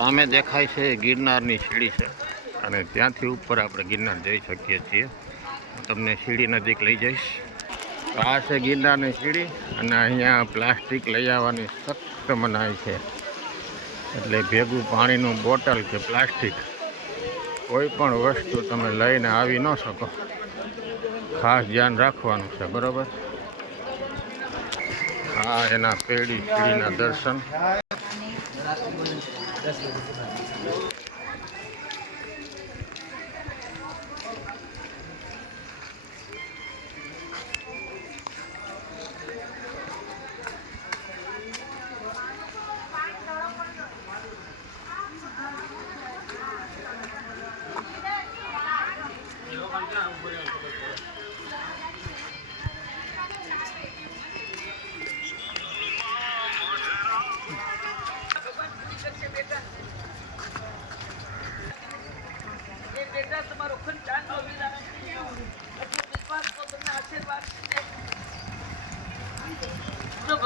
સામે દેખાય છે એ ગિરનારની સીડી છે. અને ત્યાંથી ઉપર આપણે ગિરનાર જઈ શકીએ છીએ. હું તમને સીડી નજીક લઈ જઈશ. આ છે ગિરનારની સીડી અને અહીંયા પ્લાસ્ટિક લઈ આવવાની સખ્ત મનાય છે. એટલે ભેગું પાણીનું બોટલ કે પ્લાસ્ટિક, કોઈ પણ વસ્તુ તમે લઈને આવી ન શકો. ખાસ ધ્યાન રાખવાનું છે, બરાબર? હા એના પેઢી સીડીના દર્શન. એ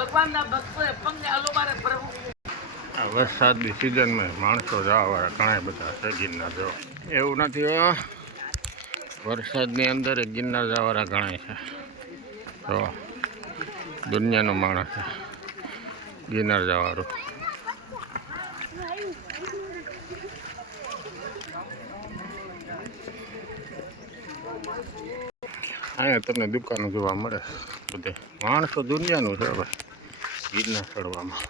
ભગવાનના ભક્તોએ પંગે હાલો મારે પ્રભુ. આ વરસાદની સિઝનમાં માણસો જવાવાળા ઘણા બધા છે, ગિરનાર જવા એવું નથી હો. વરસાદની અંદર ગિરનાર જવાવાળા ઘણા છે. તો દુનિયાનો માણસ છે, ગિરનાર જવાવાળું અહીંયા તમને દુકાનો જોવા મળે બધે. માણસો દુનિયાનું છે હવે. ગીરના ચડવામાં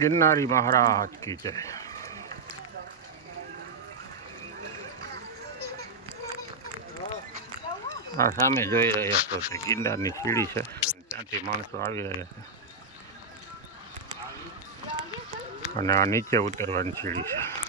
ગિરનારી મહારાજ કી છે આ સામે જોઈ રહ્યા છો કે ગિરનારની સીડી છે. ત્યાંથી માણસો આવી રહ્યા છે. અને આ નીચે ઉતરવાની સીડી છે.